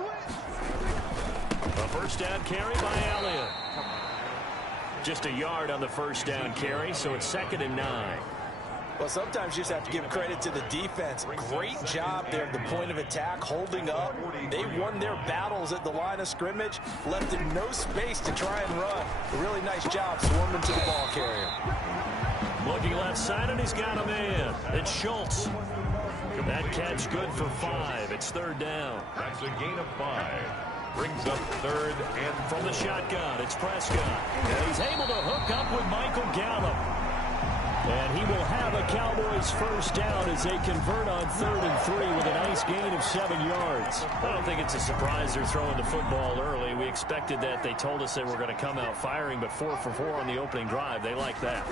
A first down carry by Elliott. Just a yard on the first down carry, so it's 2nd and 9. Well, sometimes you just have to give credit to the defense. Great job there at the point of attack, holding up. They won their battles at the line of scrimmage, left them no space to try and run. A really nice job swarming to the ball carrier. Looking left side, and he's got a man. It's Schultz. That catch good for 5. It's 3rd down. That's a gain of 5. Brings up 3rd and from the shotgun. It's Prescott. And he's able to hook up with Michael Gallup. And he will have a Cowboys first down as they convert on 3rd and 3 with a nice gain of 7 yards. I don't think it's a surprise they're throwing the football early. We expected that. They told us they were going to come out firing, but 4 for 4 on the opening drive. They like that.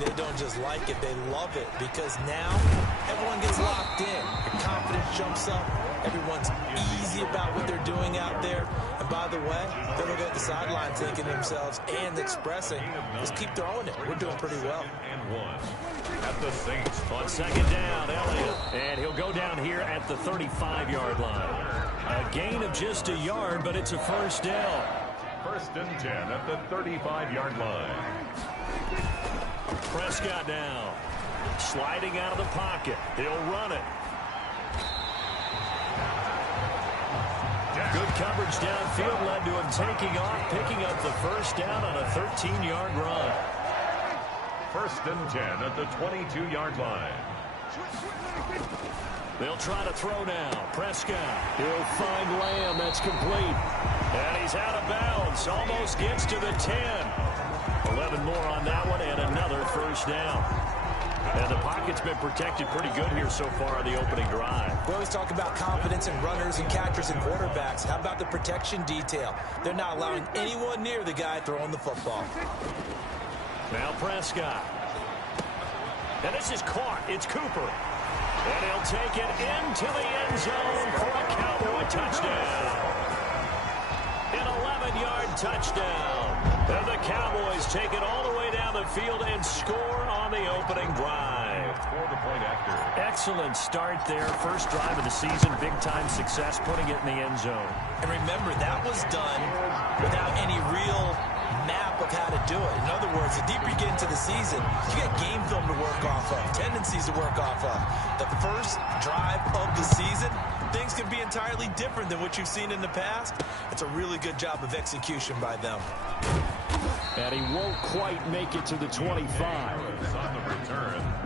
They don't just like it. They love it because now everyone gets locked in. Your confidence jumps up. Everyone's easy about what they're doing out there. And by the way, they're looking at the sideline thinking to themselves and expressing, just keep throwing it. We're doing pretty well. And 1 at the Saints. On 2nd down, Elliott. And he'll go down here at the 35-yard line. A gain of just a yard, but it's a first down. 1st and 10 at the 35-yard line. Prescott now. Sliding out of the pocket. He'll run it. Good coverage downfield led to him taking off, picking up the first down on a 13-yard run. 1st and 10 at the 22-yard line. They'll try to throw now. Prescott. He'll find Lamb. That's complete. And he's out of bounds. Almost gets to the 10. 11 more on that one and another first down. And the pocket's been protected pretty good here so far on the opening drive. We always talk about confidence in runners and catchers and quarterbacks. How about the protection detail? They're not allowing anyone near the guy throwing the football. Now Prescott. And this is caught. It's Cooper. And he'll take it into the end zone for a Cowboy touchdown. An 11-yard touchdown. And the Cowboys take it all the way down the field and score on the opening drive. For the point after. Excellent start there. First drive of the season. Big-time success putting it in the end zone. And remember, that was done without any real map of how to do it. In other words, the deeper you get into the season, you got game film to work off of, tendencies to work off of. The first drive of the season, things can be entirely different than what you've seen in the past. It's a really good job of execution by them. And he won't quite make it to the 25.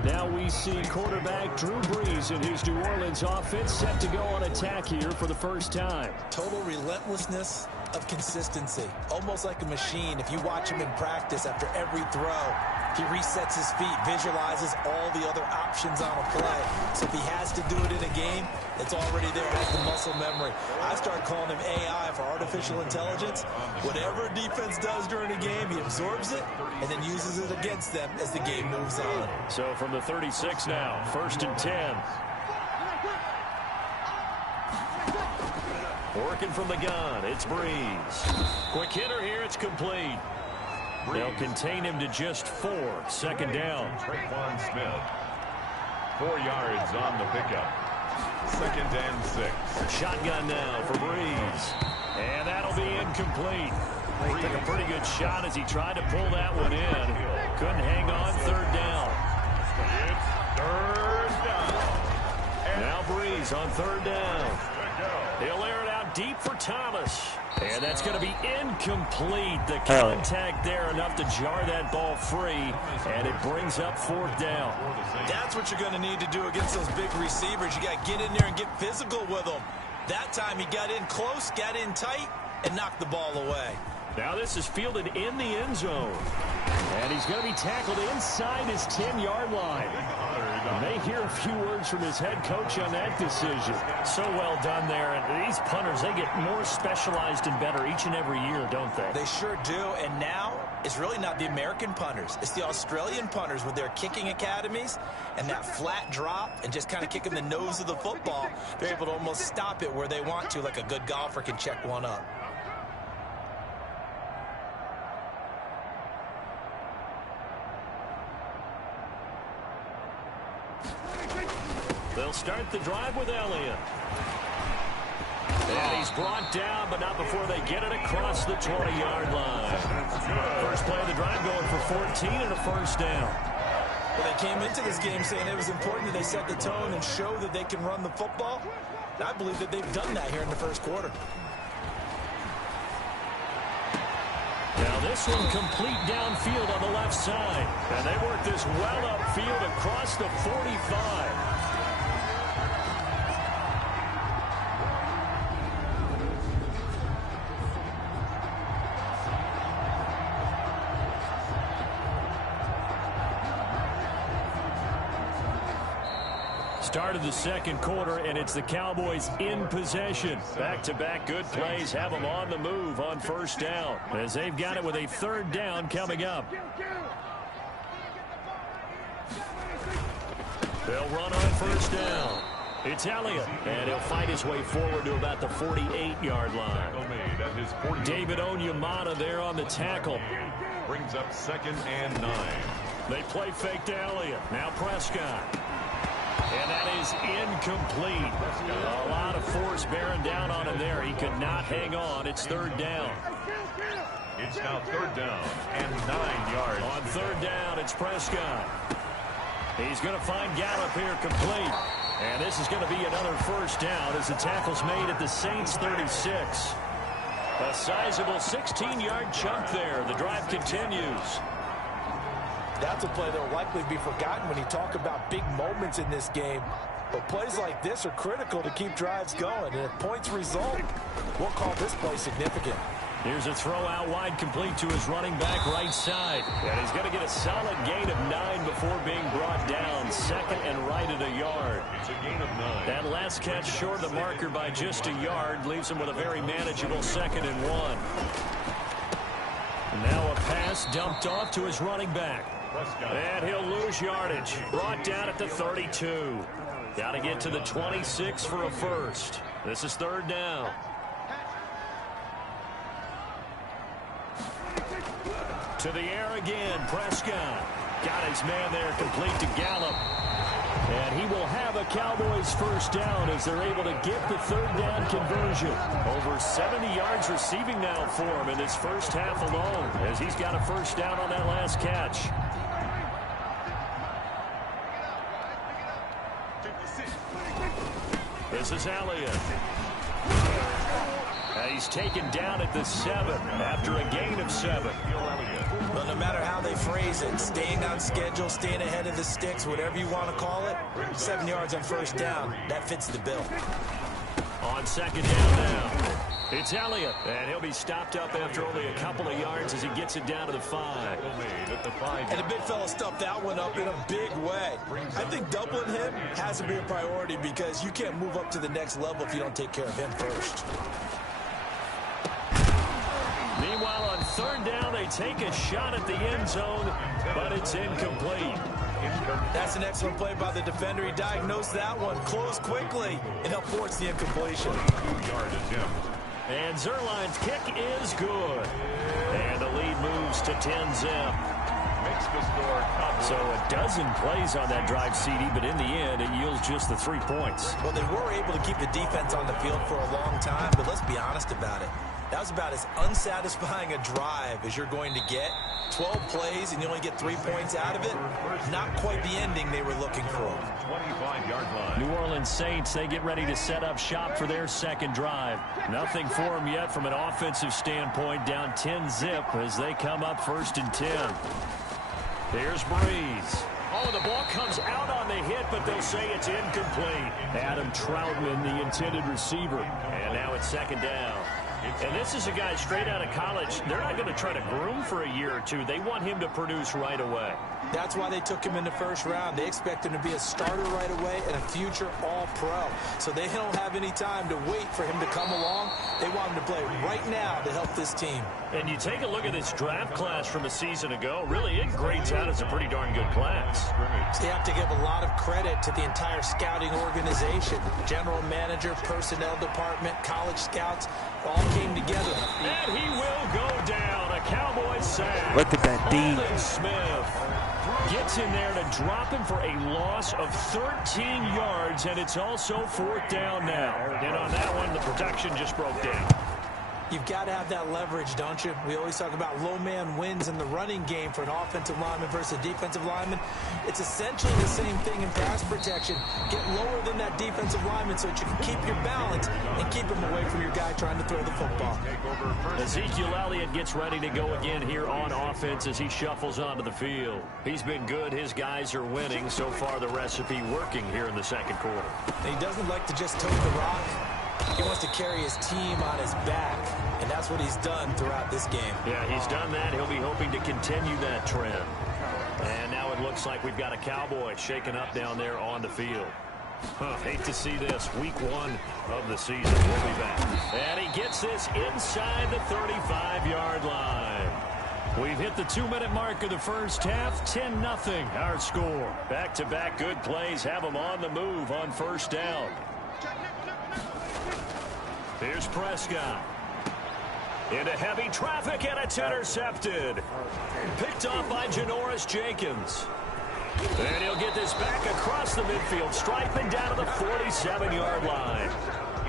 Now we see quarterback Drew Brees and his New Orleans offense set to go on attack here for the first time. Total relentlessness of consistency. Almost like a machine. If you watch him in practice after every throw, he resets his feet, visualizes all the other options on a play. So if he has to do it in a game, it's already there as the muscle memory. I start calling him AI for artificial intelligence. Whatever defense does during a game, he absorbs it and then uses it against them as the game moves on. So from the 36 now, 1st and 10. Working from the gun, it's Brees. Quick hitter here, it's complete. They'll contain him to just 4. 2nd down. Tre'Quan Smith. 4 yards on the pickup. 2nd and 6. Shotgun now for Brees. And that'll be incomplete. He took a pretty good shot as he tried to pull that one in. Couldn't hang on. 3rd down. It's 3rd down. Now Brees on 3rd down. He'll air it out deep for Thomas. And that's going to be incomplete. The contact there enough to jar that ball free. And it brings up 4th down. That's what you're going to need to do against those big receivers. You got to get in there and get physical with them. That time he got in close, got in tight, and knocked the ball away. Now this is fielded in the end zone. And he's going to be tackled inside his 10-yard line. And they hear a few words from his head coach on that decision. So well done there. And these punters, they get more specialized and better each and every year, don't they? They sure do. And now it's really not the American punters. It's the Australian punters with their kicking academies and that flat drop and just kind of kicking the nose of the football. They're able to almost stop it where they want to, like a good golfer can check one up. They'll start the drive with Elliott. And he's He's brought down, but not before they get it across the 20-yard line. First play of the drive going for 14 and a first down. Well, they came into this game saying it was important that they set the tone and show that they can run the football. And I believe that they've done that here in the first quarter. Now this one complete downfield on the left side. And they work this well upfield across the 45. Start of the second quarter, and it's the Cowboys in possession. Back-to-back good plays have them on the move on first down, as they've got it with a third down coming up. They'll run on first down. It's Elliott, and he'll fight his way forward to about the 48-yard line. David Onyemata there on the tackle. Brings up 2nd and 9. They play fake to Elliott. Now Prescott. And that is incomplete. A lot of force bearing down on him there. He could not hang on. It's third down. It's now 3rd down and 9 yards. On third down, it's Prescott. He's going to find Gallup here complete. And this is going to be another first down as the tackle's made at the Saints 36. A sizable 16-yard chunk there. The drive continues. That's a play that will likely be forgotten when you talk about big moments in this game. But plays like this are critical to keep drives going. And if points result, we'll call this play significant. Here's a throw out wide complete to his running back right side. And he's going to get a solid gain of 9 before being brought down. 2nd and right at a yard. It's a gain of 9. That last catch short of the marker by just a yard leaves him with a very manageable 2nd and 1. Now a pass dumped off to his running back. And he'll lose yardage. Brought down at the 32. Got to get to the 26 for a first. This is third down. To the air again, Prescott. Got his man there complete to Gallup. And he will have a Cowboys first down as they're able to get the third down conversion. Over 70 yards receiving now for him in this first half alone as he's got a first down on that last catch. This is Elliott. He's taken down at the 7 after a gain of 7. Well, no matter how they phrase it, staying on schedule, staying ahead of the sticks, whatever you want to call it, 7 yards on first down, that fits the bill. On second down now, it's Elliott, and he'll be stopped up after only a couple of yards as he gets it down to the 5. And the big fella stuffed that one up in a big way. I think doubling him has to be a priority because you can't move up to the next level if you don't take care of him first. Meanwhile, on third down, they take a shot at the end zone, but it's incomplete. That's an excellent play by the defender. He diagnosed that one, closed quickly, and helped force the incompletion. 2-yard attempt. And Zerline's kick is good. And the lead moves to 10-zip. Makes the score couple. So a dozen plays on that drive, CD, but in the end, it yields just the 3 points. Well, they were able to keep the defense on the field for a long time, but let's be honest about it. That was about as unsatisfying a drive as you're going to get. 12 plays and you only get 3 points out of it. Not quite the ending they were looking for. 25-yard line. New Orleans Saints, they get ready to set up shop for their second drive. Nothing for them yet from an offensive standpoint. Down 10-zip as they come up 1st and 10. Here's Breeze. Oh, the ball comes out on the hit, but they'll say it's incomplete. Adam Troutman, the intended receiver. And now it's second down. And this is a guy straight out of college. They're not going to try to groom for a year or two. They want him to produce right away. That's why they took him in the first round. They expect him to be a starter right away and a future all-pro. So they don't have any time to wait for him to come along. They want him to play right now to help this team. And you take a look at this draft class from a season ago. Really, it grades out as a pretty darn good class. They have to give a lot of credit to the entire scouting organization. General manager, personnel department, college scouts, all came together. And he will go down. A Cowboys sack. Look at that D. Smith gets in there to drop him for a loss of 13 yards, and it's also 4th down now. And on that one, the production just broke down. You've got to have that leverage, don't you? We always talk about low man wins in the running game for an offensive lineman versus a defensive lineman. It's essentially the same thing in pass protection. Get lower than that defensive lineman so that you can keep your balance and keep him away from your guy trying to throw the football. Ezekiel Elliott gets ready to go again here on offense as he shuffles onto the field. He's been good. His guys are winning. So far, the recipe working here in the second quarter. And he doesn't like to just tote the rock. He wants to carry his team on his back, and that's what he's done throughout this game. Yeah, he's done that. He'll be hoping to continue that trend. And now it looks like we've got a Cowboy shaking up down there on the field. Hate to see this. Week 1 of the season. We'll be back. And he gets this inside the 35-yard line. We've hit the 2-minute mark of the first half. 10-0 our score. Back-to-back good plays have them on the move on first down. Here's Prescott. Into heavy traffic, and it's intercepted. Picked off by Janoris Jenkins. And he'll get this back across the midfield, striping down to the 47-yard line.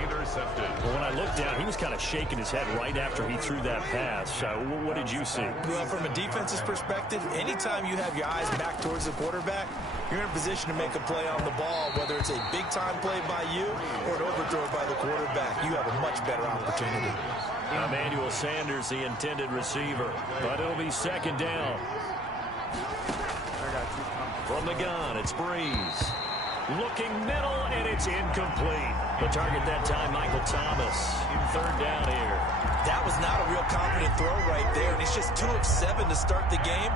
Intercepted. Well, when I looked down, he was kind of shaking his head right after he threw that pass. What did you see? Well, from a defense's perspective, anytime you have your eyes back towards the quarterback, you're in a position to make a play on the ball, whether it's a big-time play by you or an overthrow by the quarterback. You have a much better opportunity. Emmanuel Sanders, the intended receiver, but it'll be second down. From the gun, it's Breeze. Looking middle, and it's incomplete. The target that time, Michael Thomas. 3rd down here. That was not a real confident throw right there, and it's just 2 of 7 to start the game.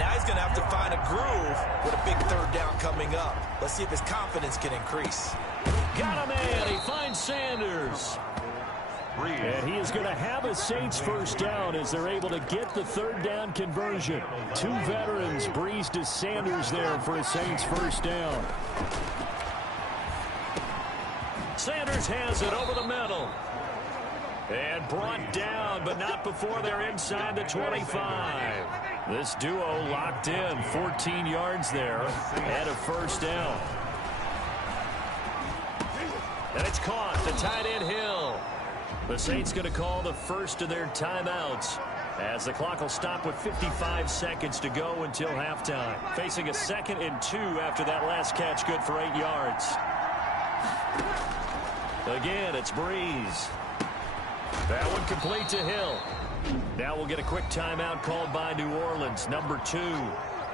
Now he's going to have to find a groove with a big 3rd down coming up. Let's see if his confidence can increase. Got a man. He finds Sanders. And he is going to have a Saints first down as they're able to get the 3rd down conversion. 2 veterans, Breeze to Sanders there for a Saints first down. Sanders has it over the middle. And brought down, but not before they're inside the 25. This duo locked in, 14 yards there, and a first down. And it's caught, the tight end Hill. The Saints going to call the first of their timeouts as the clock will stop with 55 seconds to go until halftime. Facing a 2nd and 2 after that last catch, good for 8 yards. Again, it's Breeze. That one complete to Hill. Now we'll get a quick timeout called by New Orleans, number 2,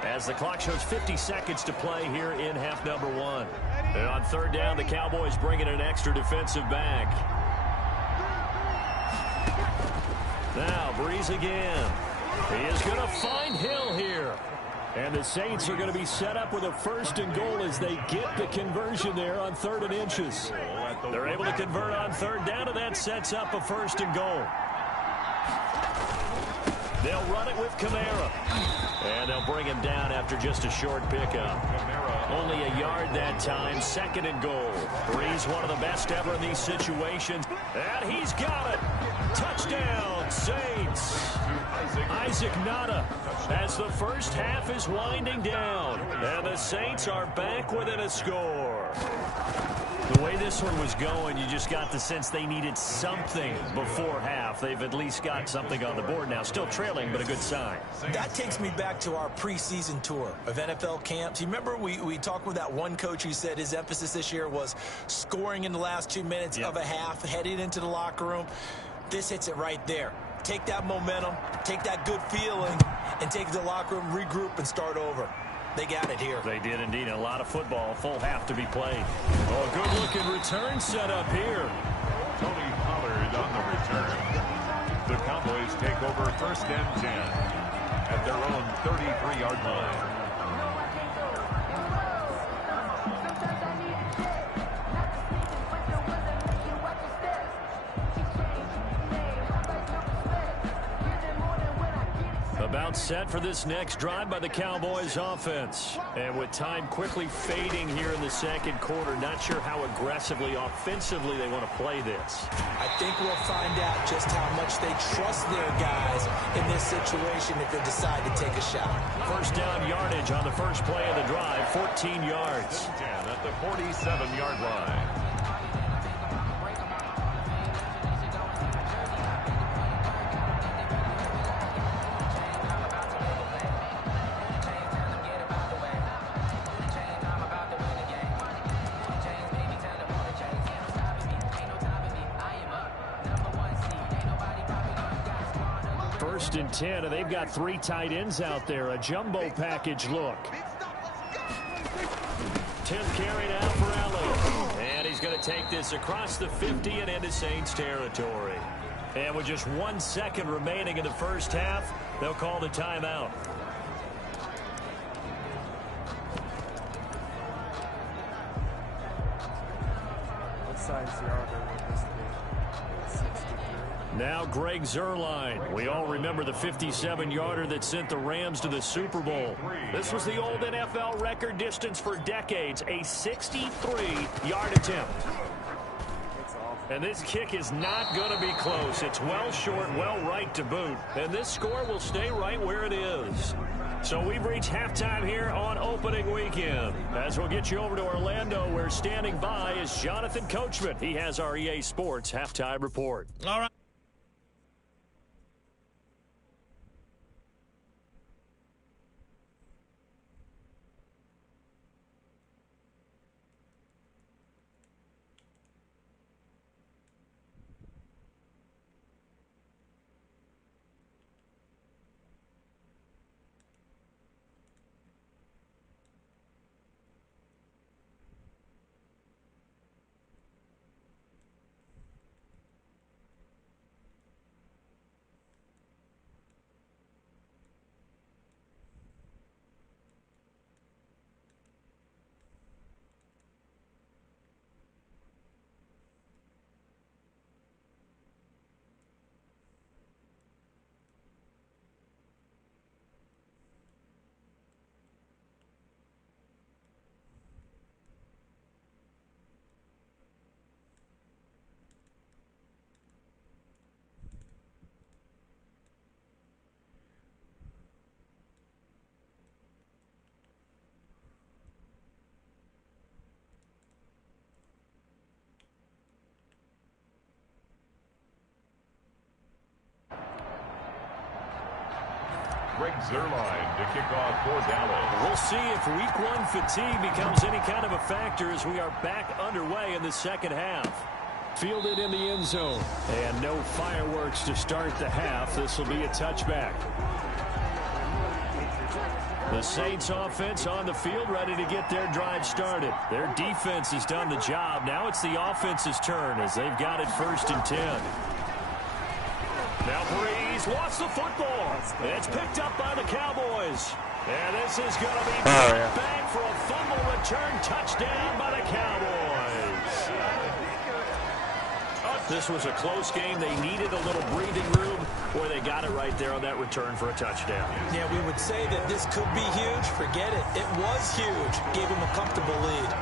as the clock shows 50 seconds to play here in half number 1. And on 3rd down, the Cowboys bring in an extra defensive back. Now, Breeze again. He is going to find Hill here. And the Saints are going to be set up with a 1st and goal as they get the conversion there on 3rd and inches. They're able to convert on 3rd down, and that sets up a 1st and goal. They'll run it with Kamara. And they'll bring him down after just a short pickup. Only a yard that time, 2nd and goal. Breeze, one of the best ever in these situations. And he's got it. Touchdown, Saints. Isaac Nada as the first half is winding down. And the Saints are back within a score. The way this one was going, you just got the sense they needed something before half. They've at least got something on the board now. Still trailing, but a good sign. That takes me back to our preseason tour of NFL camps. You remember we talked with that one coach who said his emphasis this year was scoring in the last 2 minutes of a half, heading into the locker room. This hits it right there. Take that momentum, take that good feeling, and take it to the locker room, regroup, and start over. They got it here. They did indeed. A lot of football, full half to be played. Oh, a good-looking return set up here. Tony Pollard on the return. The Cowboys take over 1st and 10 at their own 33-yard line. About set for this next drive by the Cowboys offense. And with time quickly fading here in the second quarter, not sure how aggressively, offensively they want to play this. I think we'll find out just how much they trust their guys in this situation if they decide to take a shot. First down yardage on the first play of the drive, 14 yards. At the 47-yard line. First and 10, and they've got 3 tight ends out there. A jumbo package look. 10th carry now for Elliott. And he's going to take this across the 50 and into Saints territory. And with just 1 second remaining in the first half, they'll call the timeout. What size yard would this be? 63. Now Greg Zuerlein. We all remember the 57-yarder that sent the Rams to the Super Bowl. This was the old NFL record distance for decades, a 63-yard attempt. And this kick is not going to be close. It's well short, well right to boot. And this score will stay right where it is. So we've reached halftime here on opening weekend. As we'll get you over to Orlando, where standing by is Jonathan Coachman. He has our EA Sports halftime report. All right. Greg Zuerlein to kick off for Dallas. We'll see if week 1 fatigue becomes any kind of a factor as we are back underway in the second half. Fielded in the end zone. And no fireworks to start the half. This will be a touchback. The Saints offense on the field, ready to get their drive started. Their defense has done the job. Now it's the offense's turn as they've got it first and 10. Now Breeze wants the football. It's picked up by the Cowboys. And this is going to be back for a fumble return touchdown by the Cowboys. This was a close game. They needed a little breathing room. Boy, they got it right there on that return for a touchdown. Yeah, we would say that this could be huge. Forget it. It was huge. Gave him a comfortable lead.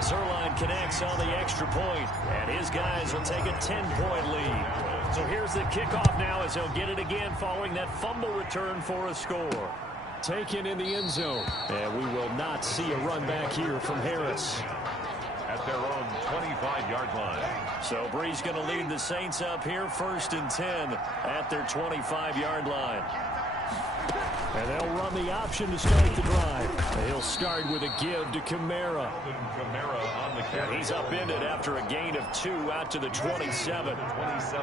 Zuerlein connects on the extra point, and his guys will take a 10-point lead. So here's the kickoff now as he'll get it again following that fumble return for a score. Taken in the end zone, and we will not see a run back here from Harris. At their own 25-yard line. So Breeze going to lead the Saints up here first and 10 at their 25-yard line. And they'll run the option to start the drive. And he'll start with a give to Kamara. On the carry. He's upended after a gain of 2 out to the 27.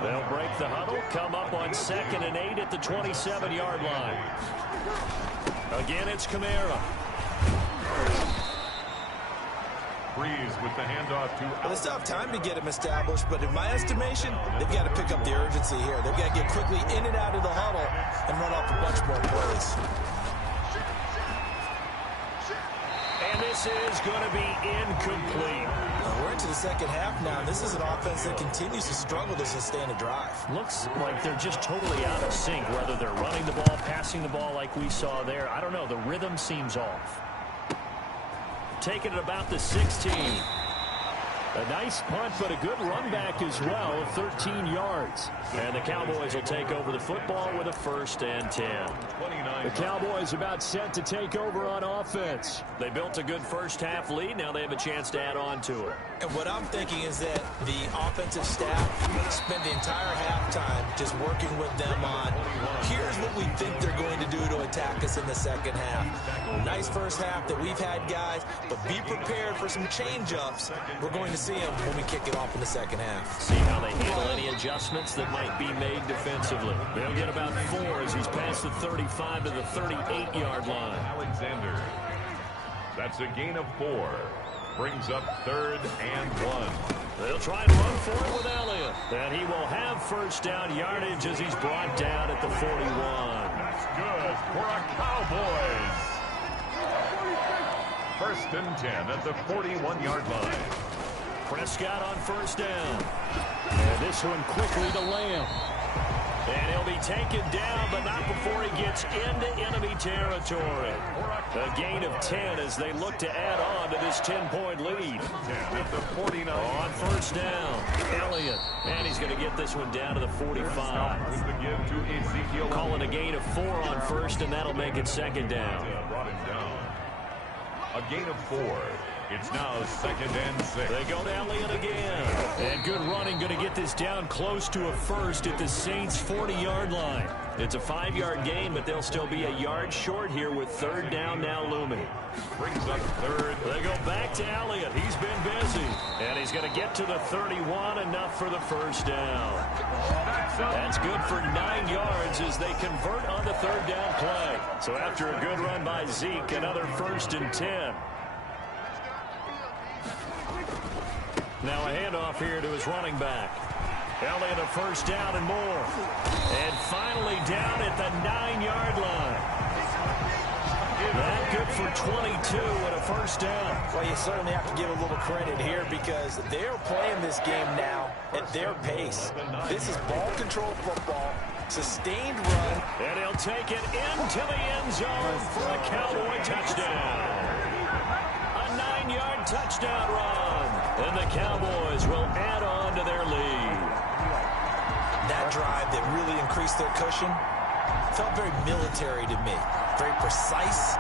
They'll break the huddle, come up on 2nd and 8 at the 27-yard line. Again, it's Kamara. Breeze with the handoff to... Well, they still have time to get him established, but in my estimation, they've got to pick up the urgency here. They've got to get quickly in and out of the huddle and run off a bunch more plays. And this is going to be incomplete. We're into the second half now. This is an offense that continues to struggle to sustain a drive. Looks like they're just totally out of sync, whether they're running the ball, passing the ball like we saw there. I don't know. The rhythm seems off. Taken at about the 16. A nice punt, but a good run back as well of 13 yards. And the Cowboys will take over the football with a 1st and 10. The Cowboys about set to take over on offense. They built a good first-half lead. Now they have a chance to add on to it. And what I'm thinking is that the offensive staff spent the entire halftime just working with them on, here's what we think they're going to do to attack us in the second half. Nice first half that we've had, guys, but be prepared for some change-ups. We're going to see them when we kick it off in the second half. See how they handle any adjustments that might be made defensively. They'll get about 4 as he's past the 35 to the 38-yard line. Alexander. That's a gain of 4. Brings up 3rd and 1. They'll try and run for it with Elliott. And he will have 1st down yardage as he's brought down at the 41. That's good for a Cowboys. 1st and 10 at the 41-yard line. Prescott on 1st down. And this one quickly to Lamb. And he'll be taken down, but not before he gets into enemy territory. A gain of 10 as they look to add on to this 10-point lead. 10 at the 49. On 1st down, Elliott. And he's going to get this one down to the 45. With the give to Ezekiel. Calling a gain of 4 on 1st, and that'll make it 2nd down. Brought him down. A gain of 4. It's now 2nd and 6. They go to Elliott again. And good running, going to get this down close to a 1st at the Saints' 40-yard line. It's a 5-yard gain, but they'll still be a yard short here with 3rd down now looming. Brings up 3rd. They go back to Elliott. He's been busy. And he's going to get to the 31, enough for the 1st down. That's good for 9 yards as they convert on the 3rd down play. So after a good run by Zeke, another 1st and 10. Now a handoff here to his running back. Elliott a 1st down and more. And finally down at the 9-yard line. That good for 22 and a 1st down. Well, you certainly have to give a little credit here because they're playing this game now at their pace. This is ball control football, sustained run. And he'll take it into the end zone for a Cowboy touchdown. A 9-yard touchdown run. And the Cowboys will add on to their lead. That drive that really increased their cushion felt very military to me. Very precise.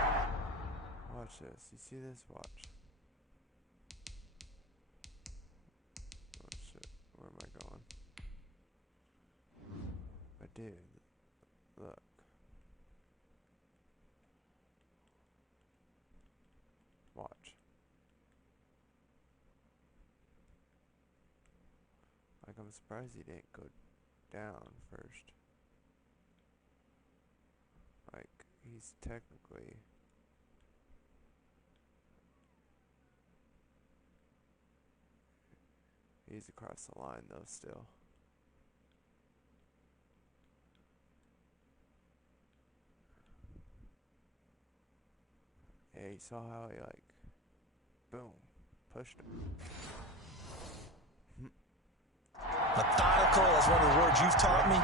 Watch this. You see this? Watch. Oh, shit. Where am I going? I did. Look. Watch. Like, I'm surprised he didn't go down first. Like, he's technically... He's across the line, though, still. Yeah, you saw how he, like, boom, pushed him. Methodical, that's one of the words you've taught me,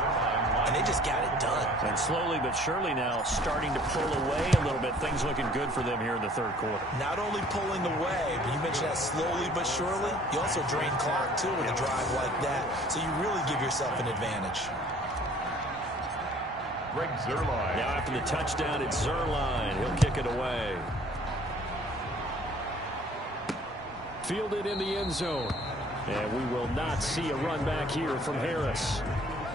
and they just got it done. And slowly but surely now starting to pull away a little bit. Things looking good for them here in the 3rd quarter. Not only pulling away, but you mentioned that slowly but surely, you also drain clock, too, with a drive like that, so you really give yourself an advantage. Greg Zuerlein. Now after the touchdown, it's Zuerlein. He'll kick it away. Fielded in the end zone. And we will not see a run back here from Harris.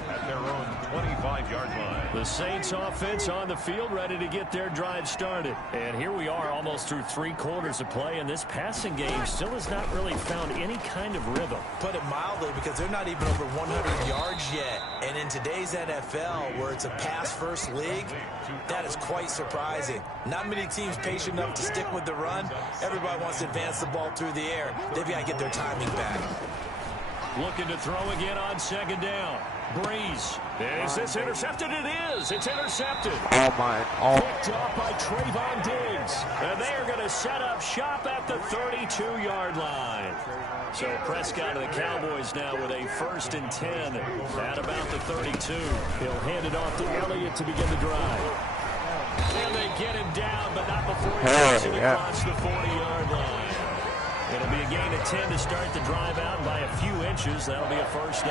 At their own 25-yard line. The Saints offense on the field ready to get their drive started. And here we are almost through 3 quarters of play, and this passing game still has not really found any kind of rhythm. Put it mildly, because they're not even over 100 yards yet. And in today's NFL, where it's a pass-first league, that is quite surprising. Not many teams patient enough to stick with the run. Everybody wants to advance the ball through the air. They've got to get their timing back. Looking to throw again on 2nd down. Breeze. Is this intercepted? It is. It's intercepted. Oh, my. Oh. Picked off by Trayvon Diggs. And they are going to set up shop at the 32-yard line. So Prescott of the Cowboys now with a 1st and 10 at about the 32. He'll hand it off to Elliott to begin the drive. And they get him down, but not before he gets it across the 40-yard line. It'll be a gain of 10 to start the drive out by a few inches. That'll be a first down.